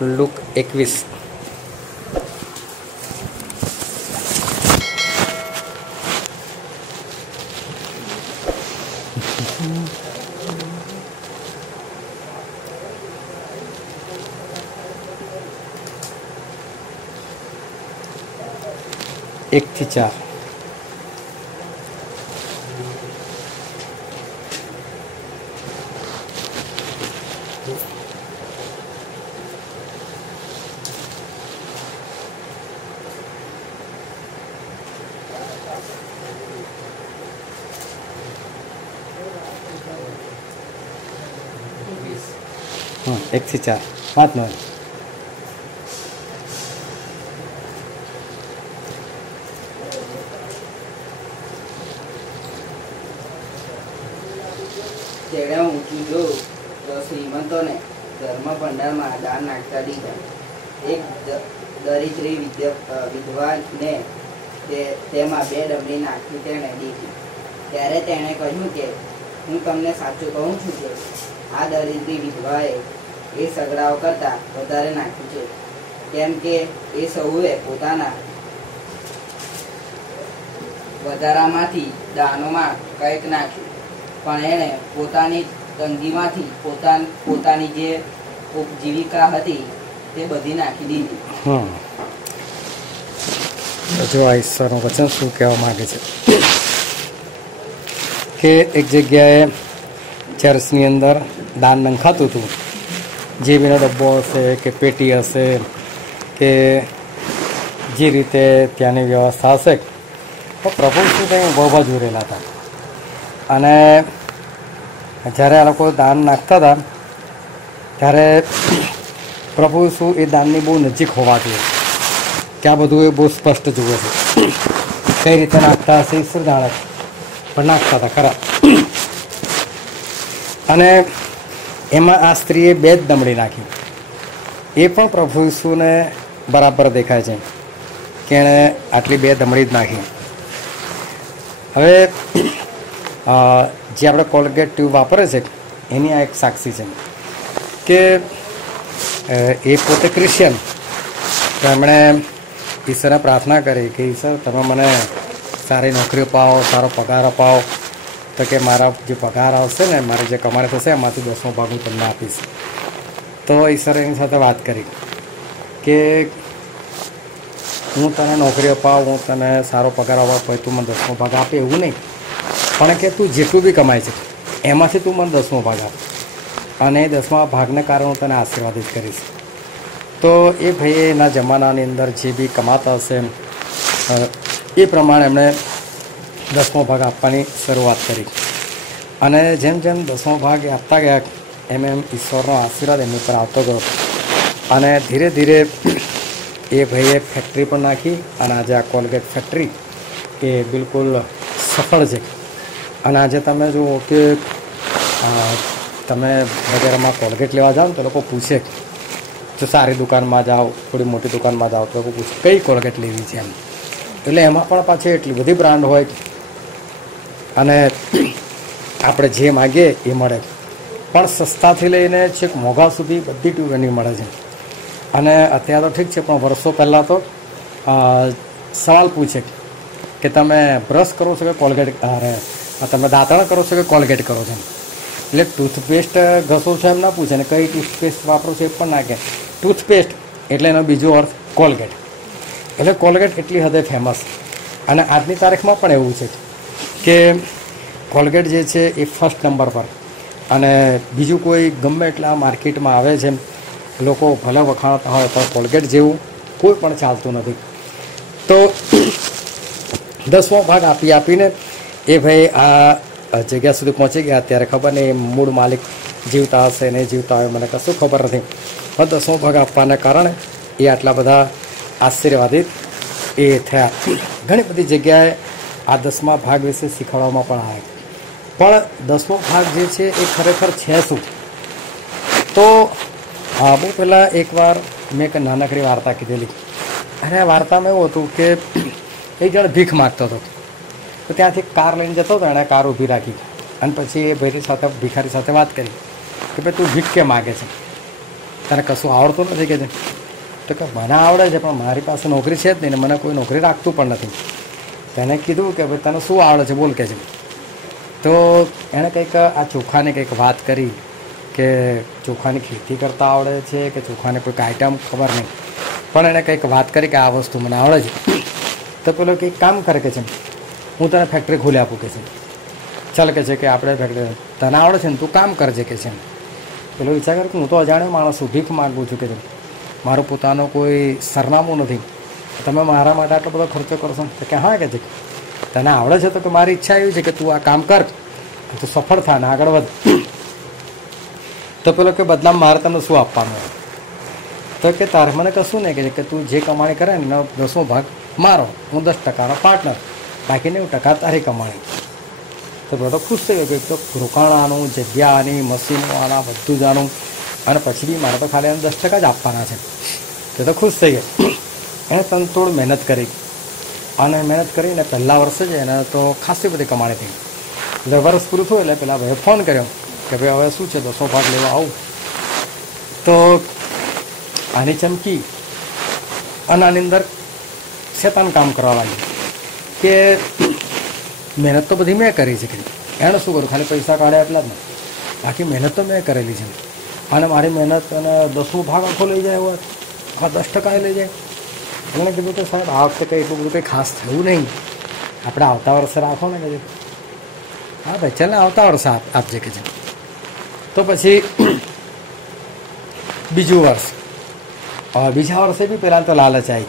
Look 21. एक થી 4. एक થી 4 5 નો તેણે ઊંચું જોયું તો શ્રીમંતોને ધર્મ ભંડારમાં દાન નાખતા દીધા. એક દરિદ્રી વિધવાને તેમાં 2 ડમરી નાખી તેણે દીધી. ત્યારે તેણે કહ્યું કે હું તમને સાચું કહું છું કે આ દરિદ્રી વિધવાએ એ સગડાઓ કરતાં વધારે નાખ્યું છે, કેમ કે એ સૌએ પોતાના વધારામાંથી દાનોમાં કંઈક નાખ્યું, પણ એણે પોતાની તંગીમાંથી પોતાની જે ઉપજીવિકા હતી તે બધી નાખી દીધી. જો આ ઈશ્વરનું વચન શું કહેવા માંગે છે કે એક જગ્યાએ ચર્ચની અંદર દાન નંખાતું હતું. જે બીનો ડબ્બો હશે કે પેટી હશે કે જે રીતે ત્યાંની વ્યવસ્થા હશે, તો પ્રભુ શું કંઈ બહુ જોડેલા હતા. અને જ્યારે આ લોકો દાન નાખતા હતા ત્યારે પ્રભુ શું એ દાનની બહુ નજીક હોવા જોઈએ કે આ બધું એ બહુ સ્પષ્ટ જુએ છે. કઈ રીતે નાખતા હશે ઈશ્વર જાણે, પણ નાખતા હતા ખરા. અને એમાં આ સ્ત્રીએ 2 જ દમડી નાખી. એ પણ પ્રભુ ઈસુને બરાબર દેખાય છે કે એણે આટલી 2 દમડી જ નાખી. હવે જે આપણે કોલગેટ ટ્યુબ વાપરે છે એની આ એક સાક્ષી છે કે એ પોતે ક્રિશ્ચિયન, તો એમણે ઈશ્વરને પ્રાર્થના કરી કે ઈશ્વર તમે મને સારી નોકરી અપાવો, સારો પગાર અપાવો, તો કે મારા જે પગાર આવશે ને, મારી જે કમાણી થશે એમાંથી 10મો ભાગ હું તમને આપીશ. તો ઈશ્વરે એની સાથે વાત કરી કે હું તને નોકરી અપાવું, હું તને સારો પગાર અપાવ, પછી તું મને 10મો ભાગ આપે એવું નહીં, પણ કે તું જેટલું બી કમાય છે એમાંથી તું મને 10મો ભાગ આપ, અને એ 10મા ભાગને કારણે હું તને આશીર્વાદિત કરીશ. તો એ ભાઈએ એના જમાનાની અંદર જે બી કમાતા હશે એ પ્રમાણે એમણે 10મો ભાગ આપવાની શરૂઆત કરી. અને જેમ જેમ 10મો ભાગ આપતા ગયા એમ એમ ઈશ્વરનો આશીર્વાદ એમની પર આવતો ગયો. અને ધીરે ધીરે એ ભાઈએ ફેક્ટરી પણ નાખી, અને આજે આ કોલગેટ ફેક્ટરી એ બિલકુલ સફળ છે. અને આજે તમે જુઓ કે તમે વગેરેમાં કોલગેટ લેવા જાઓ ને તો લોકો પૂછે, તો સારી દુકાનમાં જાઓ, થોડી મોટી દુકાનમાં જાઓ તો લોકો પૂછે કઈ કોલગેટ લેવી છે એમ. એટલે એમાં પણ પાછી એટલી બધી બ્રાન્ડ હોય અને આપણે જે માગીએ એ મળે, પણ સસ્તાથી લઈને છેક મોંઘા સુધી બધી ટ્યુબ એની મળે છે. અને અત્યારે તો ઠીક છે, પણ વર્ષો પહેલાં તો સવાલ પૂછે કે તમે બ્રશ કરો છો કે કોલગેટ, અરે તમે દાંતણ કરો છો કે કોલગેટ કરો છો. એટલે ટૂથપેસ્ટ ઘસો છો એમ ના પૂછે, ને કઈ ટૂથપેસ્ટ વાપરો છો એ પણ ના કહે. ટૂથપેસ્ટ એટલે એનો બીજો અર્થ કોલગેટ. એટલે કોલગેટ એટલી હદે ફેમસ. અને આજની તારીખમાં પણ એવું છે કે કોલગેટ જે છે એ ફર્સ્ટ નંબર પર, અને બીજું કોઈ ગમે એટલા માર્કેટમાં આવે છે, લોકો ભલે વખાણતા હોય તો કોલગેટ જેવું કોઈ પણ ચાલતું નથી. તો 10મો ભાગ આપીને એ ભાઈ આ જગ્યા સુધી પહોંચી ગયા. ત્યારે ખબર નહીં મૂળ માલિક જીવતા હશે નહીં જીવતા હોય, મને કશું ખબર નથી, પણ 10મો ભાગ આપવાના કારણે એ આટલા બધા આશીર્વાદિત એ થયા. ઘણી બધી જગ્યાએ આ 10મા ભાગ વિશે શીખવાડવામાં પણ આવે, પણ 10મો ભાગ જે છે એ ખરેખર છે શું? તો બહુ પહેલાં એકવાર મેં એક નાનકડી વાર્તા કીધેલી, અને આ વાર્તામાં એવું હતું કે એક જણ ભીખ માગતો હતો. તો ત્યાંથી કાર લઈને જતો હતો, એણે કાર ઊભી રાખી, અને પછી એ ભાઈ સાથે ભિખારી સાથે વાત કરી કે ભાઈ તું ભીખ કેમ માગે છે? તને કશું આવડતું નથી કે છે? તો કે મને આવડે છે પણ મારી પાસે નોકરી છે જ નહીં ને મને કોઈ નોકરી રાખતું પણ નથી. તેને કીધું કે ભાઈ તને શું આવડે છે બોલ કે છે. તો એણે કંઈક આ ચોખાની કંઈક વાત કરી કે ચોખાની ખેતી કરતા આવડે છે કે ચોખાની કોઈક આઈટમ ખબર નહીં, પણ એણે કંઈક વાત કરી કે આ વસ્તુ મને આવડે છે. તો પેલો કંઈક કામ કરે કે છે, હું તને ફેક્ટરી ખોલી આપું કે છે. ચાલ કે છે કે આપણે ફેક્ટરી તને આવડે છે ને તું કામ કરજે કે છે. પેલો વિચાર કરે કે હું તો અજાણ્યો માણસ છું, ભીખ માગું છું કે છે, મારું પોતાનું કોઈ સરનામું નથી, તમે મારા માટે આટલો બધો ખર્ચો કરશો? તો કે હા કે છે તને આવડે છે તો કે મારી ઈચ્છા એવી છે કે તું આ કામ કર, તું સફળ થા ને આગળ વધ. તો પેલો કે બદલામાં મારે તમને શું આપવાનું? તો કે તારે મને કશું નહીં કે તું જે કમાણી કરે ને એનો 10મો ભાગ મારો, હું 10%નો પાર્ટનર, બાકી 90% તારી કમાણી. તો બધો ખુશ થઈ ગયો કે તો રોકાણાનું, જગ્યાની, મશીનો આના બધું જ આનું, અને પછી બી મારે તો ખાલી એને 10% જ આપવાના છે. તો ખુશ થઈ ગયો. એણે તનતોડ મહેનત કરી અને મહેનત કરીને પહેલા વર્ષે જ એને તો ખાસી બધી કમાણી થઈ. એટલે વર્ષ પૂરું થયું એટલે પેલા ભાઈએ ફોન કર્યો કે ભાઈ હવે શું છે 10મો ભાગ લેવા આવું. તો આની ચમકી અને આની અંદર શેતાન કામ કરવા લાગ્યું કે મહેનત તો બધી મેં કરી છે. એણે શું કર્યું, ખાલી પૈસા કાઢ્યા એટલા જ ને, બાકી મહેનત તો મેં કરેલી છે અને મારી મહેનત અને 10મો ભાગ આખો લઈ જાય હોય, આ 10% લઈ જાય. એણે કીધું કે સાહેબ આ વખતે કંઈ એટલું બધું કંઈ ખાસ થયું નહીં, આપણે આવતા વર્ષે રાખો ને કે હા ભાઈ ચાલ ને આવતા વર્ષે આપજે કે છે. તો પછી બીજું વર્ષ, બીજા વર્ષે બી પહેલાં તો લાલચ આવી,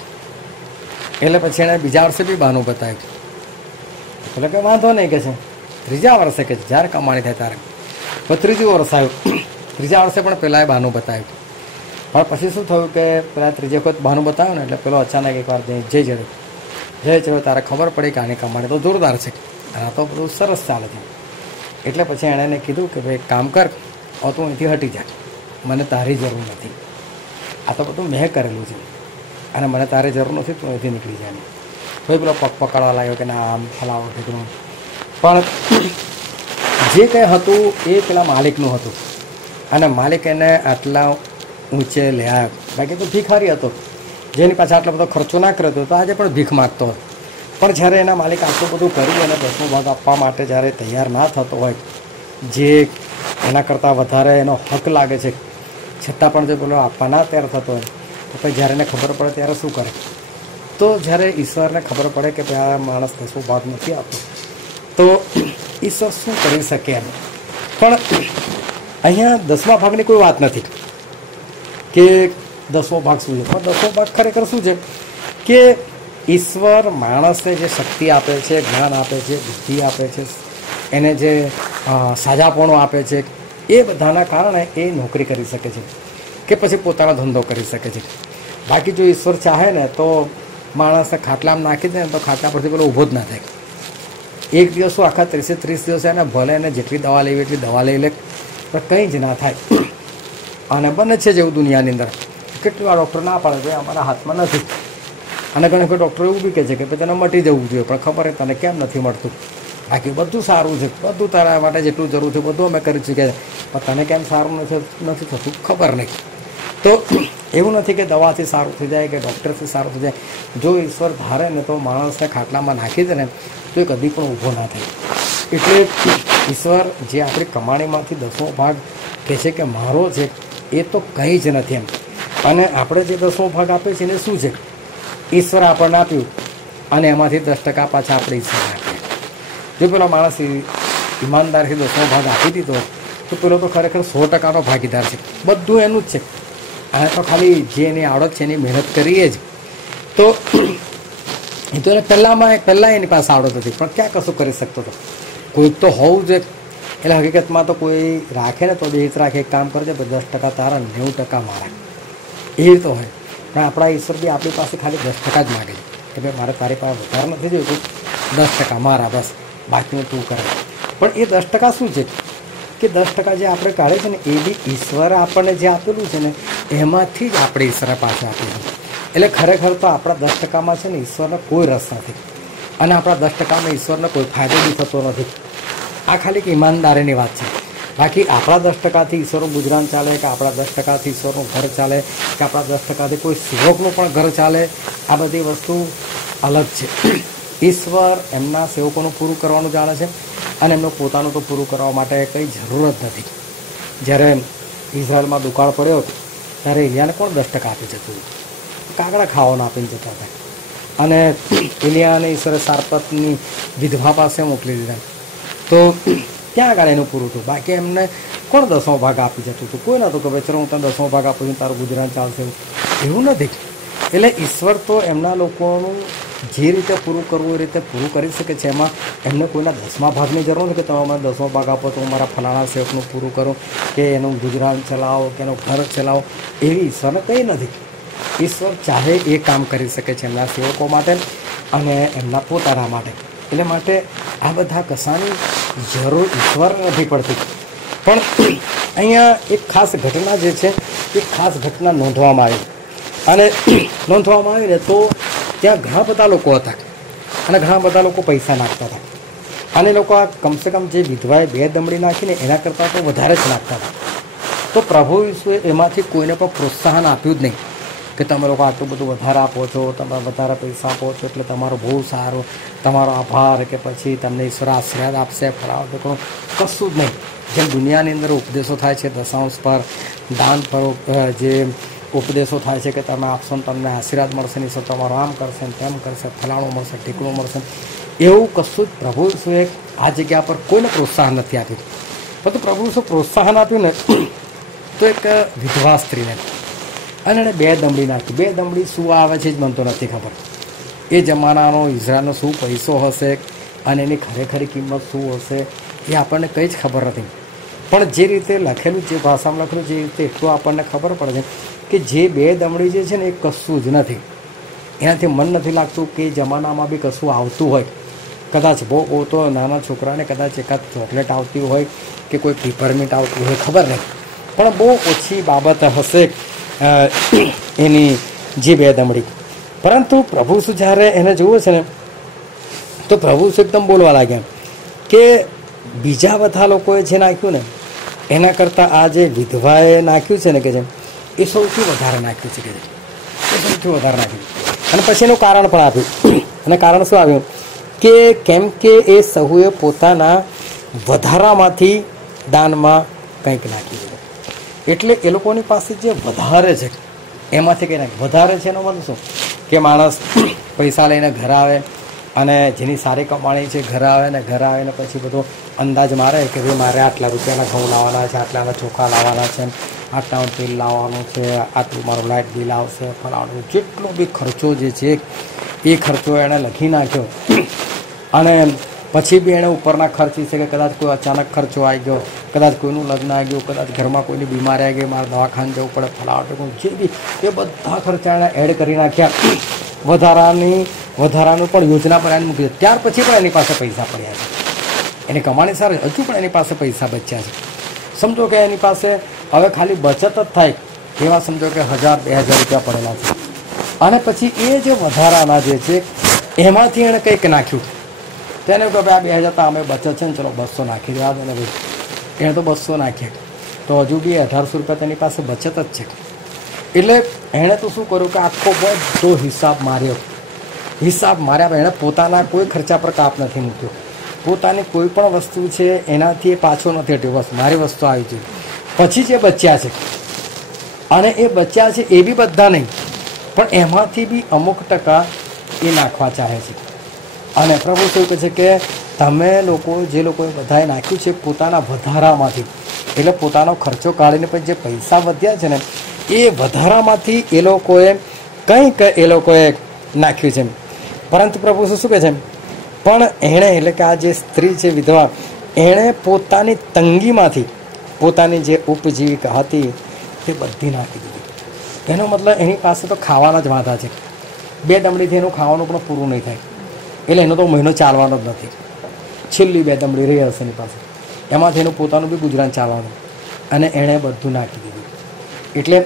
એટલે પછી એણે બીજા વર્ષે બી બહાનું બતાવ્યું. એટલે કે વાંધો નહીં કે છે ત્રીજા વર્ષે કે જ્યારે કમાણી થાય ત્યારે. તો ત્રીજું વર્ષ આવ્યું, ત્રીજા વર્ષે પણ પહેલાં એ બહાનું બતાવ્યું. પણ પછી શું થયું કે પેલા ત્રીજી વખત બહાનું બતાવ્યું ને એટલે પેલો અચાનક એકવાર જય ચડ્યો તારે ખબર પડી કે આની કમાણી તો જોરદાર છે, આ તો બધું સરસ ચાલે છે. એટલે પછી એણે એને કીધું કે ભાઈ કામ કર, હવે તું અહીંથી હટી જા, મને તારી જરૂર નથી, આ તો બધું મેં કરેલું છે અને મને તારી જરૂર નથી, તું અહીંથી નીકળી જાય. તો પેલો પગ પકડવા લાગ્યો કે ના આમ ફલાવો ઠીકરું. પણ જે કંઈ હતું એ પેલા માલિકનું હતું અને માલિક એને આટલા ઊંચે લઈ આવ્યો. બાકી તો ભિખારી હતો, જેની પાછળ આટલો બધો ખર્ચો ના કર્યો હતો તો આજે પણ ભીખ માગતો હતો. પણ જ્યારે એના માલિક આટલું બધું કરી અને 10મો ભાગ આપવા માટે જ્યારે તૈયાર ના થતો હોય, જે એના કરતાં વધારે એનો હક લાગે છે, છતાં પણ જો પેલો આપવા ના તૈયાર થતો હોય તો પછી જ્યારે એને ખબર પડે ત્યારે શું કરે? તો જ્યારે ઈશ્વરને ખબર પડે કે ભાઈ આ માણસ 10મો ભાગ નથી આપતો તો ઈશ્વર શું કરી શકે એમ. પણ અહીંયા 10મા ભાગની કોઈ વાત નથી કે 10મો ભાગ શું છે, પણ 10મો ભાગ ખરેખર શું છે કે ઈશ્વર માણસને જે શક્તિ આપે છે, જ્ઞાન આપે છે, બુદ્ધિ આપે છે, એને જે સાજાપણું આપે છે, એ બધાના કારણે એ નોકરી કરી શકે છે કે પછી પોતાનો ધંધો કરી શકે છે. બાકી જો ઈશ્વર ચાહે ને તો માણસને ખાટલામાં નાખી દે ને તો ખાટલા પરથી પેલો ઊભો જ ના થાય. એક દિવસ આખા 30 દિવસ એને ભલે એને જેટલી દવા લેવી એટલી દવા લઈ લે પણ કંઈ જ ના થાય. અને બને છે જેવું દુનિયાની અંદર કેટલી વાર ડૉક્ટર ના પાડે ભાઈ અમારા હાથમાં નથી, અને ઘણી વખત ડૉક્ટર એવું બી કહે છે કે ભાઈ તને મટી જવું જોઈએ, પણ ખબર છે તને કેમ નથી મળતું, બાકી બધું સારું છે, બધું તારા માટે જેટલું જરૂર છે બધું અમે કરી ચૂક્યા છે, પણ તને કેમ સારું નથી થતું ખબર નહીં. તો એવું નથી કે દવાથી સારું થઈ જાય કે ડૉક્ટરથી સારું થઈ જાય. જો ઈશ્વર ધારે ને તો માણસને ખાટલામાં નાખી દે ને તો એ કદી પણ ઊભો ના થાય. એટલે ઈશ્વર જે આપણી કમાણીમાંથી 10મો ભાગ કહે છે કે મારો છે એ તો કંઈ જ નથી એમ. અને આપણે જે 10મો ભાગ આપીએ છીએ એને શું છે, ઈશ્વર આપણને આપ્યું અને એમાંથી 10% પાછા આપણે ઈશ્વર આપીએ. જો પેલો માણસ ઈમાનદારથી 10મો ભાગ આપી દીધો તો પેલો તો ખરેખર 100%નો ભાગીદાર છે, બધું એનું જ છે. અને તો ખાલી જે એની આવડત છે એની મહેનત કરીએ જ તો એ તો એને પહેલાં એની પાસે આવડત હતી પણ ક્યાં કશું કરી શકતો હતો. કોઈક તો હોવું જોઈએ. એટલે હકીકતમાં તો કોઈ રાખે ને તો બે રીત રાખે, એક કામ કરજે 10% તારા 90% મારા, એ રીતે હોય. પણ આપણા ઈશ્વર બી આપણી પાસે ખાલી 10% જ માગે છે કે ભાઈ મારે તારી પાસે વધારે નથી જોઈતું, 10% મારા બસ, બાકીનું તું કરે. પણ એ 10% શું છે કે 10% જે આપણે કાઢે છે ને એ બી ઈશ્વરે આપણને જે આપેલું છે ને એમાંથી જ આપણે ઈશ્વરે પાછું આપેલું. એટલે ખરેખર તો આપણા 10%માં છે ને ઈશ્વરનો કોઈ રસ નથી અને આપણા 10%માં ઈશ્વરનો કોઈ ફાયદો બી થતો નથી. આ ખાલી એક ઈમાનદારીની વાત છે. બાકી આપણા 10% ઈશ્વરનું ગુજરાન ચાલે, કે આપણા 10% ઈશ્વરનું ઘર ચાલે, કે આપણા 10% કોઈ સેવકનું પણ ઘર ચાલે, આ બધી વસ્તુ અલગ છે. ઈશ્વર એમના સેવકોનું પૂરું કરવાનું જાણે છે, અને એમનું પોતાનું તો પૂરું કરવા માટે કંઈ જરૂર જ નથી. જ્યારે ઇઝરાયલમાં દુકાળ પડ્યો હતો ત્યારે એલિયાને કોણ 10% આપી જતું હતું? કાગડા ખાવાનું આપીને જતા હતા. અને એલિયાને ઈશ્વરે સારપતની વિધવા પાસે મોકલી દીધા. તો ત્યાં આગળ એનું પૂરું હતું. બાકી એમને કોણ 10મો ભાગ આપી જતું હતું? કોઈ નહોતું કે ભાઈ ચલો હું તને 10મો ભાગ આપું છું, તારું ગુજરાન ચાલશે, એવું નથી. એટલે ઈશ્વર તો એમના લોકોનું જે રીતે પૂરું કરવું એ રીતે પૂરું કરી શકે છે. એમાં એમને કોઈના 10મા ભાગની જરૂર નથી કે તમે મને 10મો ભાગ આપો તો હું મારા ફલાણા સેવકનું પૂરું કરું, કે એનું ગુજરાન ચલાવો, કે એનું ઘર ચલાવો. એવી ઈશ્વરને કંઈ નથી. ઈશ્વર ચાહે એ કામ કરી શકે છે એમના સેવકો માટે અને એમના પોતાના માટે. એટલે માટે આ બધા કશાની જરૂર ઈશ્વર નથી પડતી. પણ અહીંયા એક ખાસ ઘટના જે છે એ ખાસ ઘટના નોંધવામાં આવી. અને નોંધવામાં આવીને તો ત્યાં ઘણા બધા લોકો હતા અને ઘણા બધા લોકો પૈસા નાખતા હતા. અને લોકો આ કમસે કમ જે વિધવાએ 2 દમડી નાખીને એના કરતાં તો વધારે જ નાખતા હતા. તો પ્રભુ ઈસુએ એમાંથી કોઈને પણ પ્રોત્સાહન આપ્યું જ નહીં કે તમે લોકો આટલું બધું વધારે આપો છો, તમે વધારે પૈસા આપો છો એટલે તમારો બહુ સારો, તમારો આભાર, કે પછી તમને ઈશ્વર આશીર્વાદ આપશે, ફરાવ તો કશું જ નહીં. જેમ દુનિયાની અંદર ઉપદેશો થાય છે દશાંશ પર, દાન પર જે ઉપદેશો થાય છે કે તમે આપશો ને તમને આશીર્વાદ મળશે, નહીં તો તમારો આમ કરશે ને તેમ કરશે, ફલાણું મળશે, ઢીકણું મળશે, એવું કશું જ પ્રભુ ઈસુએ આ જગ્યા પર કોઈને પ્રોત્સાહન નથી આપ્યું. પરંતુ પ્રભુ ઈસુ પ્રોત્સાહન આપ્યું ને તો એક વિધવા સ્ત્રીને, અને એણે 2 દમડી નાખી. 2 દમડી શું આવે છે જ મને તો નથી ખબર. એ જમાનાનો ઇઝરાયલનો શું પૈસો હશે અને એની ખરેખરી કિંમત શું હશે એ આપણને કંઈ જ ખબર નથી. પણ જે રીતે લખેલું, જે ભાષામાં લખેલું છે એ રીતે એટલું આપણને ખબર પડે છે કે જે 2 દમડી જે છે ને એ કશું જ નથી. એનાથી મન નથી લાગતું કે એ જમાનામાં બી કશું આવતું હોય. કદાચ બહુ તો નાના છોકરાને કદાચ એકાદ ચોકલેટ આવતી હોય કે કોઈ પીપરમીન્ટ આવતું હોય, ખબર નહીં, પણ બહુ ઓછી બાબત હશે એની જે 2 દમડી. પરંતુ પ્રભુ શું જ્યારે એને જોવે છે ને તો પ્રભુ શું એકદમ બોલવા લાગ્યા કે બીજા બધા લોકોએ જે નાખ્યું ને એના કરતાં આ જે વિધવાએ નાખ્યું છે ને કે જેમ એ સૌથી વધારે નાખ્યું છે, કે એ સૌથી વધારે નાખ્યું. અને પછી એનું કારણ પણ આપ્યું. અને કારણ શું આવ્યું કે કેમ કે એ સહુએ પોતાના વધારામાંથી દાનમાં કંઈક નાખી દીધું. એટલે એ લોકોની પાસે જે વધારે છે એમાંથી કંઈ નાખે. વધારે છે એનો મતલબ શું કે માણસ પૈસા લઈને ઘરે આવે અને જેની સારી કમાણી છે ઘરે આવે ને ઘરે આવીને પછી બધો અંદાજ મારે કે ભાઈ મારે આટલા રૂપિયાના ઘઉં લાવવાના છે, આટલાના ચોખા લાવવાના છે, આટલાનું તેલ લાવવાનું છે, આટલું મારું લાઇટ બિલ આવશે, ફલાણું જેટલો બી ખર્ચો જે છે એ ખર્ચો એણે લખી નાખ્યો. અને પછી બી એણે ઉપરના ખર્ચ છે કે કદાચ કોઈ અચાનક ખર્ચો આવી ગયો, કદાચ કોઈનું લગ્ન આવી ગયું, કદાચ ઘરમાં કોઈની બીમારી આવી ગઈ, મારે દવાખાને જવું પડે, ફલાવટ જે બી એ બધા ખર્ચા એણે એડ કરી નાખ્યા. વધારાનું પણ યોજના પર એને મૂકી દીધું. ત્યાર પછી પણ એની પાસે પૈસા પડ્યા છે. એની કમાણી સારી, હજુ પણ એની પાસે પૈસા બચ્યા છે. સમજો કે એની પાસે હવે ખાલી બચત જ થાય એવા સમજો કે 1000-2000 રૂપિયા પડેલા છે. અને પછી એ જે વધારાના જે છે એમાંથી એણે કંઈક નાખ્યું. તેને કહે ભાઈ આ 2000 તો અમે બચત છે ને, ચલો 200 નાખી દેવા દો ને ભાઈ. એણે તો 200 નાખ્યા તો હજુ બી 1800 રૂપિયા તેની પાસે બચત જ છે. એટલે એણે તો શું કર્યું કે આખો બધો હિસાબ માર્યા. એણે પોતાના કોઈ ખર્ચા પર કાપ નથી મૂક્યો. પોતાની કોઈ પણ વસ્તુ છે એનાથી એ પાછો નથી હટ્યો. બસ મારી વસ્તુ આવી છે. પછી જે બચ્યા છે અને એ બચ્યા છે એ બી બધા નહીં, પણ એમાંથી બી અમુક ટકા એ નાખવા ચાહે છે. અને પ્રભુ શું કહે છે કે તમે લોકો જે લોકોએ બધાએ નાખ્યું છે પોતાના વધારામાંથી, એટલે પોતાનો ખર્ચો કાઢીને પછી જે પૈસા વધ્યા છે ને એ વધારામાંથી એ લોકોએ કંઈક નાખ્યું છે. પરંતુ પ્રભુ શું કહે છે, પણ એણે એટલે કે આ જે સ્ત્રી છે વિધવા, એણે પોતાની તંગીમાંથી પોતાની જે ઉપજીવિકા હતી તે બધી નાખી દીધી. એનો મતલબ એની પાસે તો ખાવાના જ વાંધા છે. 2 દમડીથી એનું ખાવાનું પણ પૂરું નહીં થાય. એટલે એનો તો મહિનો ચાલવાનો જ નથી. છેલ્લી 2 દમડી રહી હશે એની પાસે, એમાંથી એનું પોતાનું બી ગુજરાન ચાલવાનું. અને એણે બધું નાખી દીધું. એટલે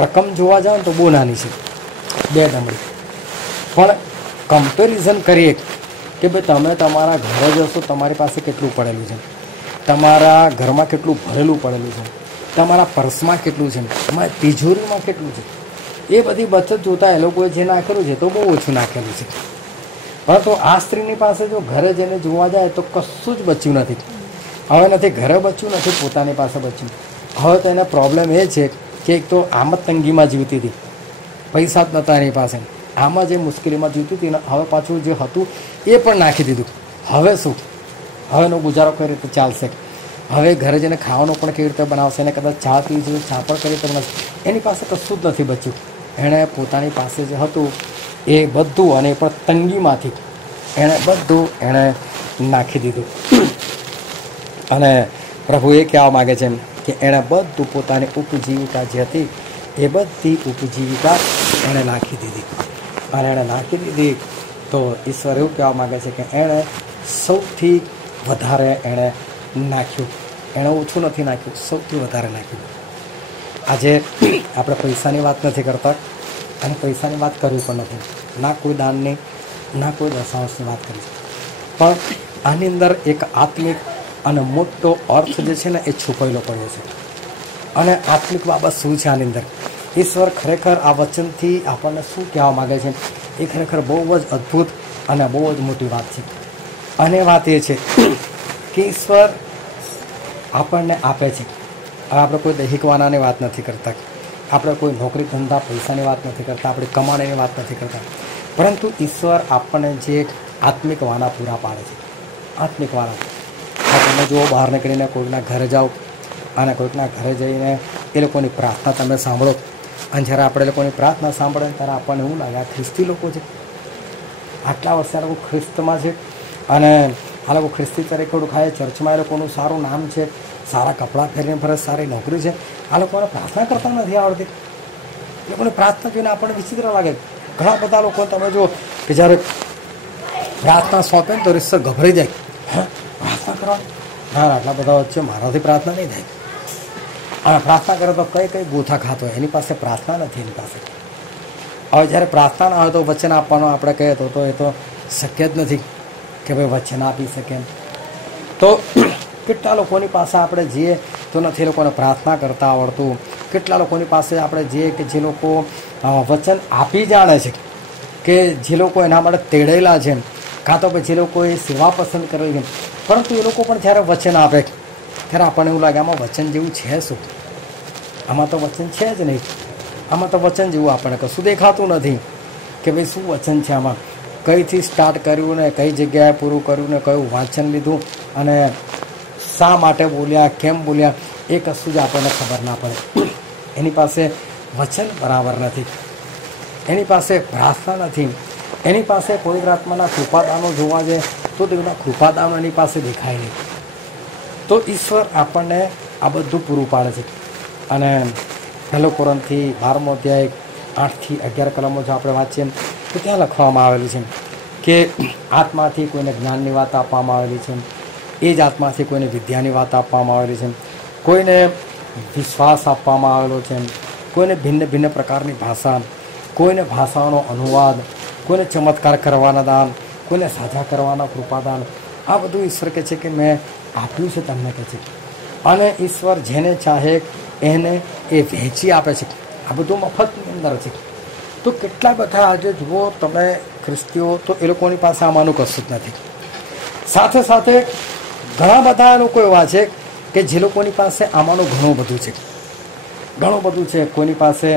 રકમ જોવા જાઓ ને તો બહુ નાની છે 2 દમડી. પણ કમ્પેરિઝન કરીએ કે ભાઈ તમે તમારા ઘરે જશો તમારી પાસે કેટલું પડેલું છે. તમારા ઘરમાં કેટલું ભરેલું પડેલું છે, તમારા પર્સમાં કેટલું છે, તમારી તિજોરીમાં કેટલું છે, એ બધી બચત જોતાં એ લોકોએ જે નાખેલું છે તો બહુ ઓછું નાખેલું છે. પરંતુ આ સ્ત્રીની પાસે જો ઘરે જઈને જોવા જાય તો કશું જ બચ્યું નથી. હવે નથી ઘરે બચ્યું, નથી પોતાની પાસે બચ્યું. હવે તો એને પ્રોબ્લેમ એ છે કે એક તો આમ જ તંગીમાં જીવતી હતી, પૈસા જ નહોતા એની પાસે, આમાં જે મુશ્કેલીમાં જીવતી હતી ને હવે પાછું જે હતું એ પણ નાખી દીધું. હવે શું? હવેનો ગુજારો કઈ રીતે ચાલશે? હવે ઘરે જઈને ખાવાનું પણ કેવી રીતે બનાવશે? એને કદાચ ચા પી છે, ચા પણ કરી રીતે બનાવશે. એની પાસે કશું જ નથી બચ્યું. એણે પોતાની પાસે જે હતું એ બધું, અને પણ તંગીમાંથી એણે બધું એણે નાખી દીધું. અને પ્રભુ એ કહેવા માગે છે કે એણે બધું પોતાની ઉપજીવિકા જે હતી એ બધી ઉપજીવિકા એણે નાખી દીધી. અને એણે નાખી દીધી તો ઈશ્વર એવું કહેવા માગે છે કે એણે સૌથી વધારે એણે નાખ્યું. એણે ઓછું નથી નાખ્યું, સૌથી વધારે નાખ્યું. આજે આપણે પૈસાની વાત નથી કરતા અને પૈસાની વાત કરવી પણ નથી, ના કોઈ દાનની, ના કોઈ દશાંશની વાત કરી છે. પણ આની અંદર એક આત્મિક અને મોટો અર્થ જે છે ને એ છુપાયેલો પડ્યો છે. અને આત્મિક બાબત શું છે આની અંદર? ઈશ્વર ખરેખર આ વચનથી આપણને શું કહેવા માગે છે એ ખરેખર બહુ જ અદ્ભુત અને બહુ જ મોટી વાત છે. અને વાત એ છે કે ઈશ્વર આપણને આપે છે. હવે આપણે કોઈ દૈહિક વાનાની વાત નથી કરતા, આપણે કોઈ નોકરી ધંધા પૈસાની વાત નથી કરતા, આપણે કમાણીની વાત નથી કરતા, પરંતુ ઈશ્વર આપણને જે આત્મિક વાના પૂરા પાડે છે. આત્મિક વાના તમે જુઓ, બહાર નીકળીને કોઈકના ઘરે જાઓ અને કોઈકના ઘરે જઈને એ લોકોની પ્રાર્થના તમે સાંભળો, અને જ્યારે આપણે લોકોની પ્રાર્થના સાંભળે ત્યારે આપણને એવું લાગે આ ખ્રિસ્તી લોકો છે, આટલા વર્ષે આ લોકો ખ્રિસ્તમાં છે અને આ લોકો ખ્રિસ્તી તરીકે ઓળખાય, ચર્ચમાં એ લોકોનું સારું નામ છે, સારા કપડાં પહેરીને ફરે, સારી નોકરી છે. આ લોકોને પ્રાર્થના કરતા નથી આવડતી. એ લોકોની પ્રાર્થના જોઈને આપણને વિચિત્ર લાગે. ઘણા બધા લોકો તમે જુઓ કે જ્યારે પ્રાર્થના સોંપે ને તો રીતસર ગભરાઈ જાય, હા પ્રાર્થના કરવા ના, આટલા બધા વચ્ચે મારાથી પ્રાર્થના નહીં થાય. અને પ્રાર્થના કરે તો કઈ કઈ ગોથા ખાતો હોય, એની પાસે પ્રાર્થના નથી. એની પાસે હવે જ્યારે પ્રાર્થના ના હોય તો વચન આપવાનું આપણે કહીએ તો એ તો શક્ય જ નથી કે ભાઈ વચન આપી શકે એમ. તો કેટલા લોકોની પાસે આપણે જઈએ તો નથી એ લોકોને પ્રાર્થના કરતા આવડતું. કેટલા લોકોની પાસે આપણે જઈએ કે જે લોકો વચન આપી જાણે છે, કે જે લોકો એના માટે તેડેલા છે, કાં તો પછી જે લોકોએ સેવા પસંદ કરેલી છે, પરંતુ એ લોકો પણ જ્યારે વચન આપે ત્યારે આપણને એવું લાગે આમાં વચન જેવું છે શું? આમાં તો વચન છે જ નહીં. આમાં તો વચન જેવું આપણને કશું દેખાતું નથી કે ભાઈ શું વચન છે આમાં. કઈથી સ્ટાર્ટ કર્યું ને કઈ જગ્યાએ પૂરું કર્યું ને કયું વાંચન લીધું અને શા માટે બોલ્યા, કેમ બોલ્યા, એ કશું જ આપણને ખબર ના પડે. એની પાસે વચન બરાબર નથી, એની પાસે પ્રાર્થના નથી, એની પાસે પવિત્ર આત્માના કૃપાદાનો જોવા જાય તો તેના કૃપાદાનો એની પાસે દેખાય નહીં. તો ઈશ્વર આપણને આ બધું પૂરું પાડે છે. અને પહેલો કોરિન્થી 12મો અધ્યાય 8 થી 11 કલમો જો આપણે વાંચીએ તો ત્યાં લખવામાં આવેલું છે કે આત્માથી કોઈને જ્ઞાનની વાત આપવામાં આવેલી છે, એ જ આત્માથી કોઈને વિદ્યાની વાત આપવામાં આવેલી છે, કોઈને વિશ્વાસ આપવામાં આવેલો છે, કોઈને ભિન્ન ભિન્ન પ્રકારની ભાષા, કોઈને ભાષાઓનો અનુવાદ, કોઈને ચમત્કાર કરવાના દાન, કોઈને સાજા કરવાના કૃપાદાન. આ બધું ઈશ્વર કહે છે કે મેં આપ્યું છે તમને, કહે છે. અને ઈશ્વર જેને ચાહે એને એ વહેંચી આપે છે. આ બધું મફતની અંદર છે. તો કેટલા બધા આજે જુઓ તમે ખ્રિસ્તીઓ, તો એ લોકોની પાસે આમાંનું કશું જ નથી. સાથે સાથે ઘણા બધા લોકો એવા છે કે જે લોકોની પાસે આમાંનું ઘણું બધું છે, ઘણું બધું છે. કોઈની પાસે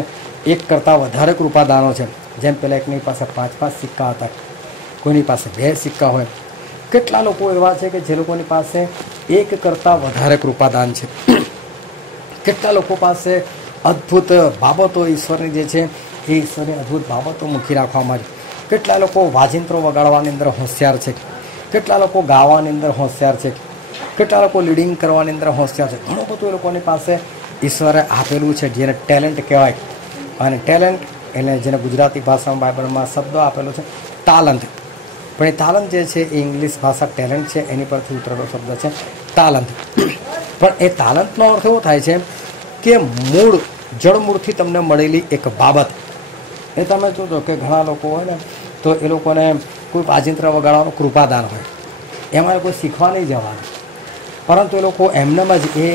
એક કરતાં વધારે કૃપાદાનો છે. જેમ પેલા એકની પાસે 5 સિક્કા હતા, કોઈની પાસે 2 સિક્કા હોય. કેટલા લોકો એવા છે કે જે લોકોની પાસે એક કરતાં વધારે કૃપાદાન છે. કેટલા લોકો પાસે અદ્ભુત બાબતો ઈશ્વરની જે છે એ ઈશ્વરની અદ્ભુત બાબતો મૂકી રાખવામાં આવી. કેટલા લોકો વાજિંત્રો વગાડવાની અંદર હોશિયાર છે, કેટલા લોકો ગાવાની અંદર હોશિયાર છે, કેટલા લોકો લીડિંગ કરવાની અંદર હોશિયાર છે. ઘણું બધું એ લોકોની પાસે ઈશ્વરે આપેલું છે, જેને ટેલેન્ટ કહેવાય. અને ટેલેન્ટ એને જેને ગુજરાતી ભાષામાં બાઇબલમાં શબ્દ આપેલો છે તાલંત. પણ એ તાલંત જે છે એ ઇંગ્લિશ ભાષા ટેલેન્ટ છે એની પરથી ઉતરેલો શબ્દ છે તાલંત. પણ એ તાલંતનો અર્થ એવો થાય છે કે મૂળ જળમૂળથી તમને મળેલી એક બાબત. એ તમે જોજો કે ઘણા લોકો હોય ને તો એ લોકોને કોઈ વાજિંત્ર વગાડવાનું કૃપાદાન હોય, એમાં કોઈ શીખવા નહીં જવાનું. પરંતુ એ લોકો એમનેમ જ એ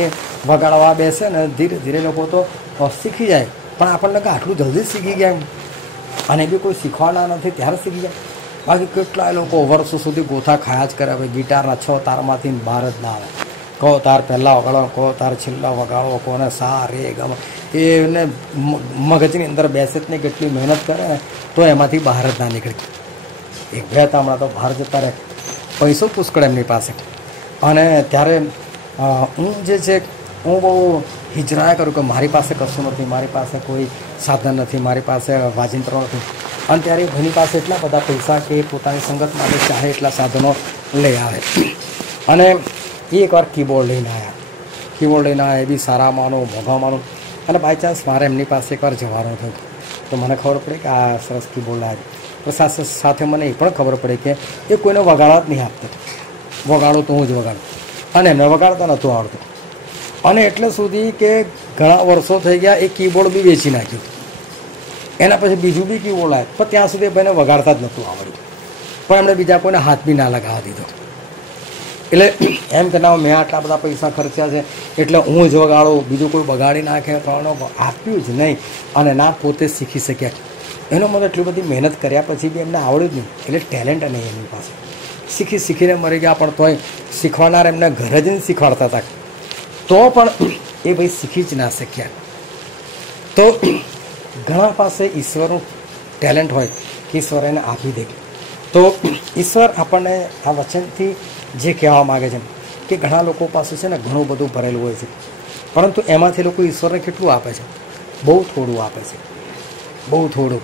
વગાડવા બેસે ને ધીરે ધીરે લોકો તો શીખી જાય. પણ આપણને કે આટલું જલ્દી શીખી ગયા એમ, અને બી કોઈ શીખવાડના નથી ત્યારે શીખી જાય. બાકી કેટલાય લોકો વર્ષો સુધી ગોથા ખાયા જ કરે. હવે ગિટારના 6 તારમાંથી બહાર જ ના આવે. કહો તાર પહેલાં વગાડો, કહો તાર છેલ્લા વગાડો, કોને સા રે ગમ, એને મગજની અંદર બેસે જ નહીં. કેટલી મહેનત કરે ને તો એમાંથી બહાર જ ના નીકળે. એક બે હમણાં તો બહાર જતા રહે, પૈસો પુષ્કળ એમની પાસે. અને ત્યારે હું જે છે હું બહુ હિજરાયા કરું કે મારી પાસે કશું નથી, મારી પાસે કોઈ સાધન નથી, મારી પાસે વાજિંત્રો નથી. અને ત્યારે એની પાસે એટલા બધા પૈસા કે પોતાની સંગત માટે ચાહે એટલા સાધનો લઈ આવે. અને એ એકવાર કીબોર્ડ લઈને આવ્યા. કીબોર્ડ લઈને આવ્યા, એ બી સારામાંનું મોંઘામાંનું. અને બાય ચાન્સ મારે એમની પાસે એકવાર જવાનું થયું તો મને ખબર પડી કે આ સરસ કીબોર્ડ લાવ્યા. તો સાથે મને એ પણ ખબર પડી કે એ કોઈને વગાડવા જ નહીં આપતો. વગાડો તો હું જ વગાડું, અને એમને વગાડતા નહોતું આવડતું. અને એટલે સુધી કે ઘણા વર્ષો થઈ ગયા, એ કીબોર્ડ બી વેચી નાખ્યું. એના પછી બીજું બી કીબોર્ડ આવ્યું, પણ ત્યાં સુધી ભાઈને વગાડતા જ નહોતું આવડ્યું. પણ એમણે બીજા કોઈને હાથ બી ના લગાવવા દીધો. એટલે એમ કે ના મેં આટલા બધા પૈસા ખર્ચ્યા છે એટલે હું જ વગાડું, બીજું કોઈ બગાડી નાખે તો આપ્યું જ નહીં. અને ના પોતે શીખી શક્યા. એનો મતલબ એટલી બધી મહેનત કર્યા પછી બી એમને આવડ્યું જ નહીં. એટલે ટેલેન્ટ નહીં એમની પાસે. શીખીને મરી ગયા, પણ તોય શીખવાડનાર એમને ઘરે જઈને શીખવાડતા હતા. તો પણ એ ભાઈ શીખી જ ના શક્યા. તો ઘણા પાસે ઈશ્વરનું ટેલેન્ટ હોય કે ઈશ્વર એને આપી દે. તો ઈશ્વર આપણને આ વચનથી જે કહેવા માગે છે કે ઘણા લોકો પાસે છે ને ઘણું બધું ભરેલું હોય છે, પરંતુ એમાંથી લોકો ઈશ્વરને કેટલું આપે છે? બહુ થોડું આપે છે. બહુ થોડું,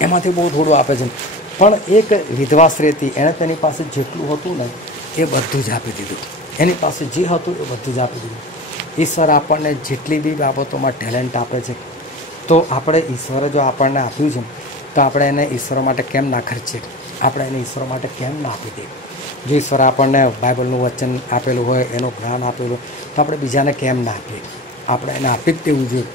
એમાંથી બહુ થોડું આપે છે. પણ એક વિધવા સ્ત્રી હતી, એણે તેની પાસે જેટલું હતું ને એ બધું જ આપી દીધું. એની પાસે જે હતું એ બધું જ આપી દીધું. ઈશ્વર આપણને જેટલી બી બાબતોમાં ટેલેન્ટ આપે છે, તો આપણે ઈશ્વરે જો આપણને આપ્યું છે તો આપણે એને ઈશ્વર માટે કેમ ના ખર્ચીએ? આપણે એને ઈશ્વર માટે કેમ ના આપી દઈએ? જો ઈશ્વર આપણને બાઇબલનું વચન આપેલું હોય, એનું જ્ઞાન આપેલું, તો આપણે બીજાને કેમ ના આપીએ? આપણે એને આપી જ દેવું જોઈએ.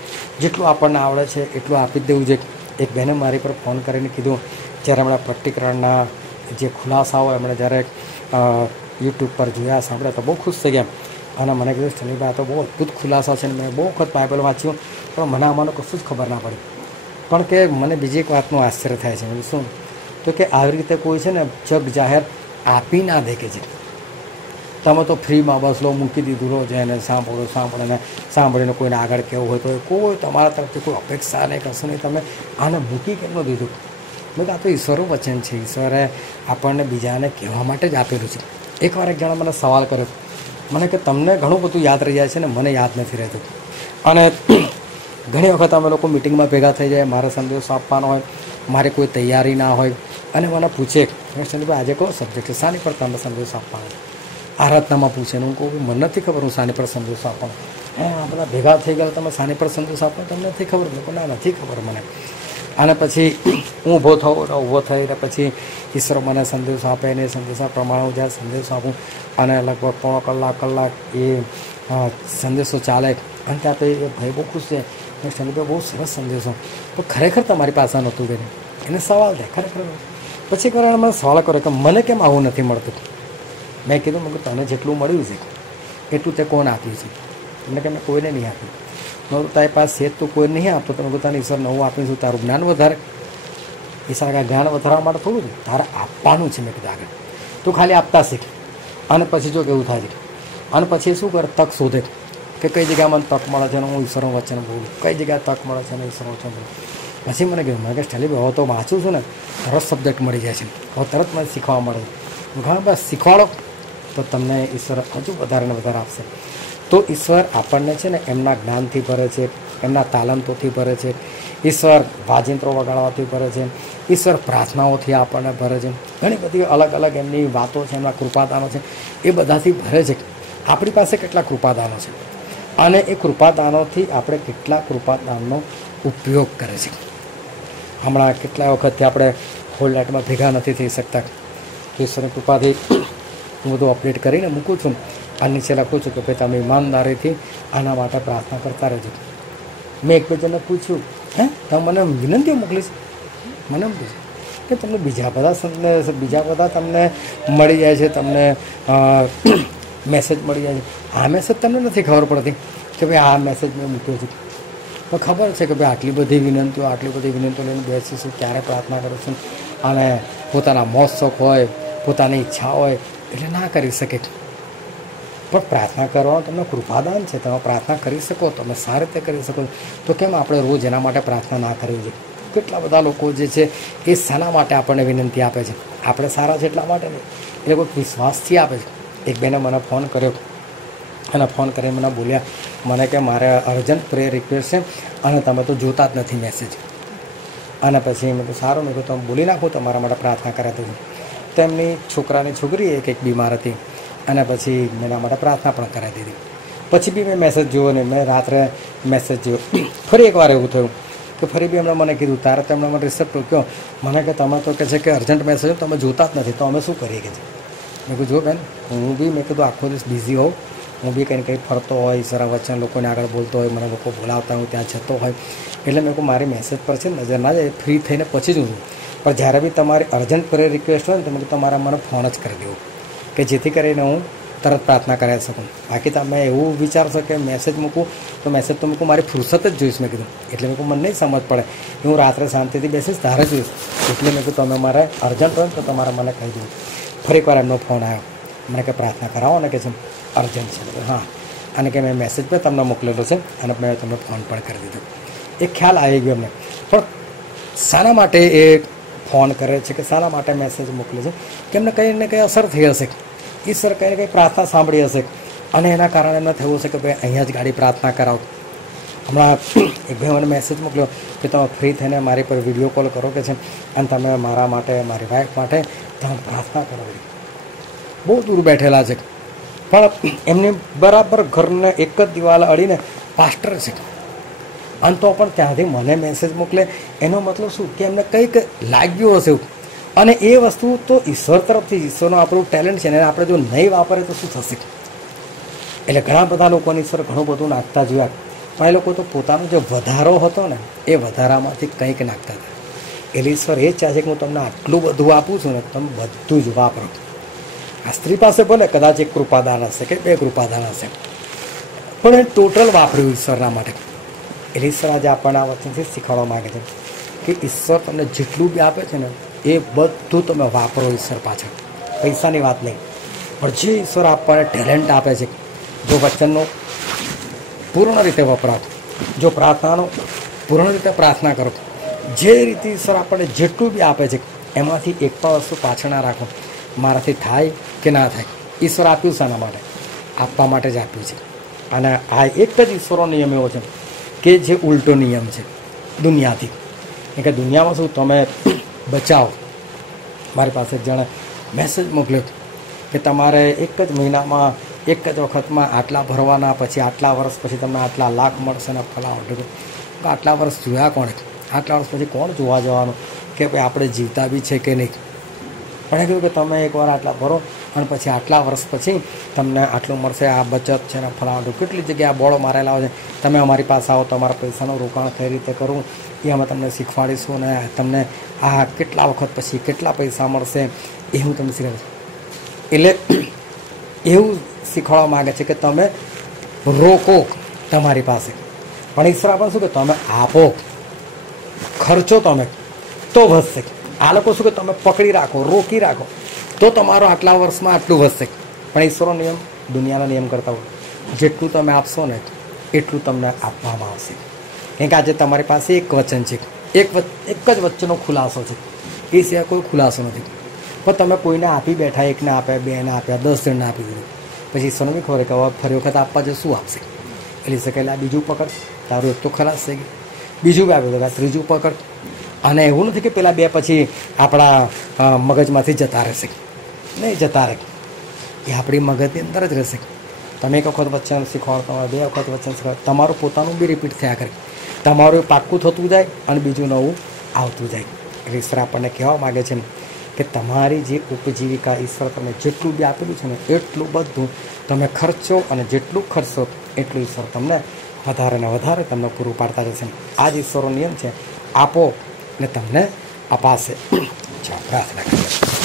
જેટલું આપણને આવડે છે એટલું આપી જ દેવું જોઈએ. એક બહેને મારી પર ફોન કરીને કીધું, જ્યારે હમણાં પ્રકટીકરણના જે ખુલાસાઓ એમણે જ્યારે યુટ્યુબ પર જોયા, સાંભળ્યા તો બહુ ખુશ થઈ ગયા. અને મને કીધું શનિભાઈ આ તો બહુ અદ્ભુત ખુલાસા છે ને મેં બહુ વખત બાઇબલ વાંચ્યું પણ મને આમાંનું કશું જ ખબર ના પડી. પણ કે મને બીજી એક વાતનું આશ્ચર્ય થાય છે. શું? તો કે આવી રીતે કોઈ છે ને જગ જાહેર આપી ના દે કે છે તમે તો ફ્રીમાં બસ લો મૂકી દીધું લો, જેને સાંભળીને કોઈને આગળ કહેવું હોય તો કોઈ તમારા તરફથી કોઈ અપેક્ષા નહીં, કશું નહીં, તમે આને મૂકી કેમ ન દીધું? મેં આ તો ઈશ્વરનું વચન છે. ઈશ્વરે આપણને બીજાને કહેવા માટે જ આપેલું છે. એકવાર એક જણા મને સવાલ કર્યો, મને કે તમને ઘણું બધું યાદ રહી જાય છે ને મને યાદ નથી રહેતું. અને ઘણી વખત અમે લોકો મિટિંગમાં ભેગા થઈ જાય, મારે સંદેશો આપવાનો હોય, મારે કોઈ તૈયારી ના હોય, અને મને પૂછે સંદીપભાઈ આજે કયો સબ્જેક્ટ છે, શાની પર તમે સંદેશો આપવાનો? આરાધનામાં પૂછે ને હું કહું મને નથી ખબર હું શાની પર સંદેશો આપવાનો. આ બધા ભેગા થઈ ગયા તમે શાની પર સંદેશો આપો? તમને નથી ખબર? લોકો ના નથી ખબર મને. અને પછી હું ઊભો થઈને પછી ઈશ્વર મને સંદેશો આપે ને એ સંદેશા પ્રમાણે હું જ્યારે સંદેશો આપું અને લગભગ પોણો કલાક એ સંદેશો ચાલે. અને ત્યાં તો એ ભાઈ બહુ ખુશ છે, સંદીપભાઈ બહુ સરસ સંદેશો, તો ખરેખર તમારી પાસે નહોતું બેન? એને સવાલ થાય ખરેખર. પછી એકવાર મને સવાલ કર્યો કે મને કેમ આવું નથી મળતું? મેં કીધું તને જેટલું મળ્યું છે એટલું તે કોણ આપ્યું છે? મને કે મેં કોઈને નહીં આપ્યું. મેં તારી પાસે છે તું કોઈ નહીં આપતો, તમે પોતાની ઈશ્વર નવું આપીશું, તારું જ્ઞાન વધારે. ઈશ્વર જ્ઞાન વધારવા માટે થોડું છે, તારે આપવાનું છે. મેં કીધું આગળ તું ખાલી આપતા શીખ. અને પછી જો કેવું થાય છે, અને પછી શું કરે? તક શોધે કે કઈ જગ્યાએ મને તક મળે છે અને હું ઈશ્વરનું વચન બોલું, કઈ જગ્યાએ તક મળે છે અને ઈશ્વરનું વચન બોલું. પછી મને કહ્યું, મને કે ચાલી હવે તો વાંચું છું ને તરત સબ્જેક્ટ મળી જાય છે, હવે તરત મને શીખવા મળે છે. ઘણા બધા શીખવાડો તો તમને ઈશ્વર હજુ વધારે ને વધારે આપશે. તો ઈશ્વર આપણને છે ને એમના જ્ઞાનથી ભરે છે, એમના તાલંતોથી ભરે છે, ઈશ્વર વાજિંત્રો વગાડવાથી ભરે છે, ઈશ્વર પ્રાર્થનાઓથી આપણને ભરે છે, ઘણી બધી અલગ અલગ એમની વાતો છે, એમના કૃપાદાનો છે, એ બધાથી ભરે છે. આપણી પાસે કેટલા કૃપાદાનો છે અને એ કૃપાદાનોથી આપણે કેટલા કૃપાદાનનો ઉપયોગ કરે છે. હમણાં કેટલા વખતથી આપણે હોલ નાઇટમાં ભેગા નથી થઈ શકતા. ઈશ્વરની કૃપાથી હું બધું અપડેટ કરીને મૂકું છું અને નીચે લખું છું કે ભાઈ તમે ઈમાનદારીથી આના માટે પ્રાર્થના કરતા રહેજો. મેં એક બે જણને પૂછ્યું, તમે મને વિનંતીઓ મોકલીશ? મને એમ પૂછ્યું કે તમને બીજા બધા તમને મળી જાય છે, તમને મેસેજ મળી જાય છે. આ મેસેજ તમને નથી ખબર પડતી કે ભાઈ આ મેસેજ મેં મૂક્યો છે, પણ ખબર છે કે ભાઈ આટલી બધી વિનંતીઓ લઈને બેસીશું, ક્યારે પ્રાર્થના કરીશું, અને પોતાના મોજ શોખ હોય, પોતાની ઈચ્છા હોય એટલે ના કરી શકે. પણ પ્રાર્થના કરવાનું તમને કૃપાદાન છે, તમે પ્રાર્થના કરી શકો, તમે સારી રીતે કરી શકો. તો કેમ આપણે રોજ એના માટે પ્રાર્થના ના કરવી જોઈએ? કેટલા બધા લોકો જે છે એ શાના માટે આપણને વિનંતી આપે છે? આપણે સારા છે એટલા માટે નહીં, એ લોકો વિશ્વાસથી આપે છે. એક બેને મને ફોન કર્યો અને ફોન કરીને મને બોલ્યા, મને કે મારે અર્જન્ટ પ્રેયર રિક્વેસ્ટ છે અને તમે તો જોતા જ નથી મેસેજ. અને પછી મેં તો સારું, મેં કહ્યું તમે બોલી નાખો, તમારા માટે પ્રાર્થના કરાતી હતી. તો એમની છોકરાની છોકરી એક બીમાર હતી અને પછી મેં એના માટે પ્રાર્થના પણ કરાવી દીધી. પછી બી મેં મેસેજ જોયો ને મેં રાત્રે મેસેજ જોયો. ફરી એકવાર એવું થયું કે ફરી બી એમણે મને કીધું, તારે તો એમણે મને રિસેપ્ટ કહ્યો, મને કે તમે તો કહે છે કે અર્જન્ટ મેસેજ તમે જોતા જ નથી, તો અમે શું કરીએ કે છે. મેં કીધું જો બેન, હું બી મેં કીધું આખો દિવસ બિઝી હોઉં, હું બી કંઈ કંઈ ફરતો હોય, સરા વચન લોકોને આગળ બોલતો હોય, મને લોકો બોલાવતા હું ત્યાં જતો હોય, એટલે મેં કહું મારી મેસેજ પર છે નજર ના જાય, ફ્રી થઈને પછી જ હું. પણ જ્યારે બી તમારી અર્જન્ટ પ્રેયર રિક્વેસ્ટ હોય ને તો મેં તમારા મને ફોન જ કરી દેવો, કે જેથી કરીને હું તરત પ્રાર્થના કરાવી શકું. બાકી તમે એવું વિચારશો કે મેસેજ મૂકું તો મેસેજ તો મૂકું, મારી ફુરસત જ જોઈશ. મેં કીધું એટલે મેં કહું મને નહીં સમજ પડે, હું રાત્રે શાંતિથી બેસીશ તારે જોઈશ. એટલે મેં કીધું તમે મારે અર્જન્ટ હોય તો તમારે મને કહી દઉં. ફરી એકવાર એમનો ફોન આવ્યો, મને કે પ્રાર્થના કરાવો ને કે છે અર્જન્ટ છે. હા, અને કે મેં મેસેજ પણ તમને મોકલેલો છે અને મેં તમને ફોન પણ કરી દીધો. એક ખ્યાલ આવી ગયો અમને. પણ શાના માટે એ ફોન કરે છે કે શાના માટે મેસેજ મોકલે છે? કે એમને કંઈ ને કંઈ અસર થઈ હશે, ઈશ્વર કંઈ ને કંઈ પ્રાર્થના સાંભળી હશે અને એના કારણે એમને થયું હશે કે ભાઈ અહીંયા જ ગાડી પ્રાર્થના કરાવો. હમણાં એક ભાઈ મને મેસેજ મોકલ્યો કે તમે ફ્રી થઈને મારી પર વિડીયો કોલ કરો કે છે અને તમે મારા માટે, મારી વાઈફ માટે તમે પ્રાર્થના કરો. બહુ દૂર બેઠેલા છે પણ એમની બરાબર ઘરને એક જ દિવાલ અડીને પાસ્ટર છે, અને તો પણ ત્યાંથી મને મેસેજ મોકલે. એનો મતલબ શું કે એમને કંઈક લાગ્યું હશે, અને એ વસ્તુ તો ઈશ્વર તરફથી, ઈશ્વરનો આપણું ટેલેન્ટ છે ને આપણે જો નહીં વાપરે તો શું થશે? એટલે ઘણા બધા લોકોને ઈશ્વર ઘણું બધું નાખતા જોયા, પણ એ લોકો તો પોતાનો જે વધારો હતો ને એ વધારામાંથી કંઈક નાખતા હતા. એટલે ઈશ્વર એ જ ચાહે છે કે હું તમને આટલું બધું આપું છું ને તમે બધું જ વાપરો. આ સ્ત્રી પાસે ભલે કદાચ એક કૃપાદાન હશે કે બે કૃપાદાન હશે, પણ એ ટોટલ વાપર્યું ઈશ્વરના માટે. એટલે ઈશ્વર આજે આપણને આ વચનથી શીખવાડવા માગે છે કે ઈશ્વર તમને જેટલું બી આપે છે ને એ બધું તમે વાપરો ઈશ્વર પાછળ. પૈસાની વાત નહીં, પણ જે ઈશ્વર આપણને ટેલેન્ટ આપે છે, જો વચનનો પૂર્ણ રીતે વપરાવો, જો પ્રાર્થનાનો પૂર્ણ રીતે પ્રાર્થના કરો, જે રીતે ઈશ્વર આપણને જેટલું બી આપે છે એમાંથી એક પણ વસ્તુ પાછળ ના રાખો. મારાથી થાય કે ના થાય, ઈશ્વર આપ્યું શાના માટે? આપવા માટે જ આપ્યું છે. અને આ એક જ ઈશ્વરનો નિયમ એવો છે કે જે ઉલટો નિયમ છે દુનિયાથી. કે દુનિયામાં શું તમે બચાવો. મારી પાસે એક જણે મેસેજ મોકલ્યો કે તમારે એક જ મહિનામાં એક જ વખતમાં આટલા ભરવાના, પછી આટલા વર્ષ પછી તમને આટલા લાખ મળશે ને ફલાવટ. આટલા વર્ષ જોયા કોણે? આટલા વર્ષ પછી કોણ જોવા જવાનું કે ભાઈ આપણે જીવતા બી છે કે નહીં? પણ એ કહ્યું કે તમે એકવાર આટલા ભરો અને પછી આટલા વર્ષ પછી તમને આટલું મળશે, આ બચત છે ને ફલાવટ. કેટલી જગ્યાએ બોર્ડો મારેલા હોય છે, તમે અમારી પાસે આવો, તમારા પૈસાનું રોકાણ કઈ રીતે કરવું એ અમે તમને શીખવાડીશું ને તમને આ કેટલા વખત પછી કેટલા પૈસા મળશે એ હું તમને શીખવાડીશ. એટલે એવું શીખવાડવા માગે છે કે તમે રોકો તમારી પાસે, પણ ઈશ્વર પણ શું કે તમે આપો, ખર્ચો તમે તો વધશે. આ લોકો શું કે તમે પકડી રાખો, રોકી રાખો તો તમારો આટલા વર્ષમાં આટલું વધશે. પણ ઈશ્વરનો નિયમ દુનિયાના નિયમ કરતા હોય, જેટલું તમે આપશો ને એટલું તમને આપવામાં આવશે. કેમ કે આજે તમારી પાસે એક વચન છે, એક જ વચનનો ખુલાસો છે, એ સિવાય કોઈ ખુલાસો નથી. પણ તમે કોઈને આપી બેઠા, એકને આપ્યા, બેને આપ્યા, 10 જણને આપી દીધું, પછી ઈશ્વરને બી ખબર કે હવે ફરી વખત આપવા જો શું આપશે? એટલે શકે આ બીજું પકડ, તારું એક તો ખલાસ થઈ ગયું, બીજું બી આપ્યું તો ત્રીજું પકડ. અને એવું નથી કે પેલા બે પછી આપણા મગજમાંથી જતા રહેશે, નહીં જતા રહે, એ આપણી મગજની અંદર જ રહેશે. તમે એક વખત વચન શીખવાડતા હોય, 2 વખત વચન શીખવાડ, તમારું પોતાનું બી રિપીટ થયા કરે, તમારું પાક્કું થતું જાય અને બીજું નવું આવતું જાય. એટલે ઈશ્વર આપણને કહેવા માગે છે કે તમારી જે ઉપજીવિકા ઈશ્વર તમને જેટલું બી આપેલું છે ને એટલું બધું તમે ખર્ચો, અને જેટલું ખર્ચો એટલું ઈશ્વર તમને વધારે ને વધારે તમને પૂરું પાડતા રહેશે. આ જ ઈશ્વરનો નિયમ છે, આપો ને તમને અપાશે. પ્રાર્થના કરીએ.